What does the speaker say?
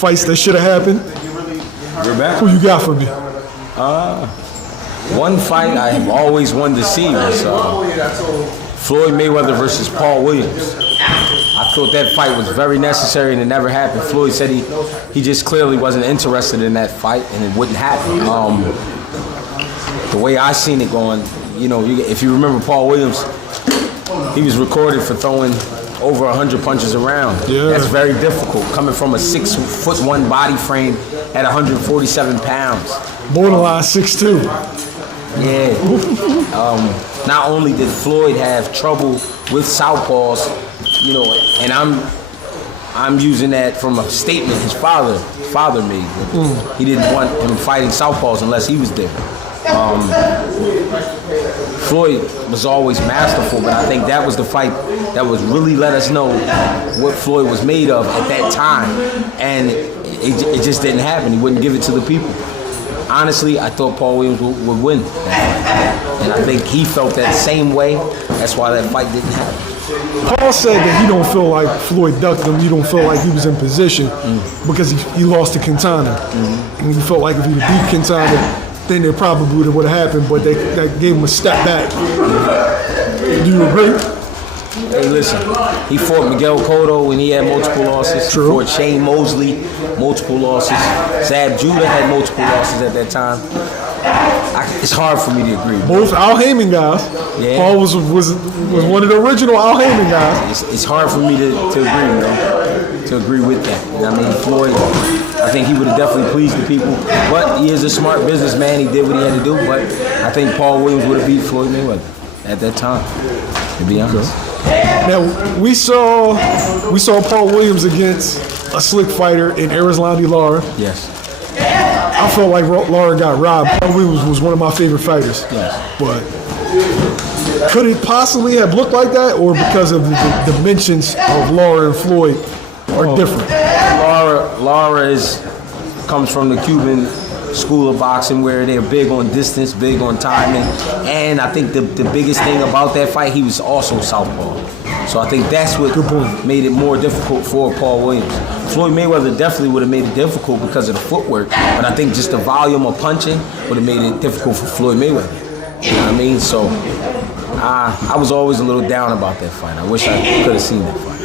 fights that should have happened. We're back. Who you got for me? One fight I've always wanted to see was Floyd Mayweather versus Paul Williams. I thought that fight was very necessary and it never happened. Floyd said he just clearly wasn't interested in that fight and it wouldn't happen. The way I seen it going, if you remember Paul Williams, he was recorded for throwing over 100 punches around. Yeah. That's very difficult, coming from a 6'1" body frame at 147 pounds. Borderline 6'2". Yeah. Not only did Floyd have trouble with southpaws, and I'm using that from a statement his father made. He didn't want him fighting southpaws unless he was there. Floyd was always masterful, but I think that was the fight that was really let us know what Floyd was made of at that time, and it just didn't happen. He wouldn't give it to the people. Honestly, I thought Paul Williams would win that fight, and I think he felt that same way. That's why that fight didn't happen. Paul said that he don't feel like Floyd ducked him. He don't feel like he was in position because he lost to Quintana. And he felt like if he would beat Quintana, then it probably would have happened, but that gave him a step back. Do you agree? Hey, listen, he fought Miguel Cotto when he had multiple losses. True. He fought Shane Mosley, multiple losses. Zab Judah had multiple losses at that time. It's hard for me to agree. Both Al Heyman guys. Yeah. Paul was one of the original Al Heyman guys. It's hard for me to agree, man, to agree with that. I mean, Floyd, I think he would have definitely pleased the people, but he is a smart businessman. He did what he had to do, but I think Paul Williams would have beat Floyd Mayweather at that time, to be honest. Now, we saw Paul Williams against a slick fighter in Erislandy Lara. Yes. I felt like Lara got robbed. Paul Williams was one of my favorite fighters. Yes. But could it possibly have looked like that, or because of the dimensions of Lara and Floyd are different? Lara comes from the Cuban school of boxing where they're big on distance, big on timing, and I think the biggest thing about that fight, he was also southpaw. So I think that's what made it more difficult for Paul Williams. Floyd Mayweather definitely would have made it difficult because of the footwork, but I think just the volume of punching would have made it difficult for Floyd Mayweather. You know what I mean? So I was always a little down about that fight. I wish I could have seen that fight.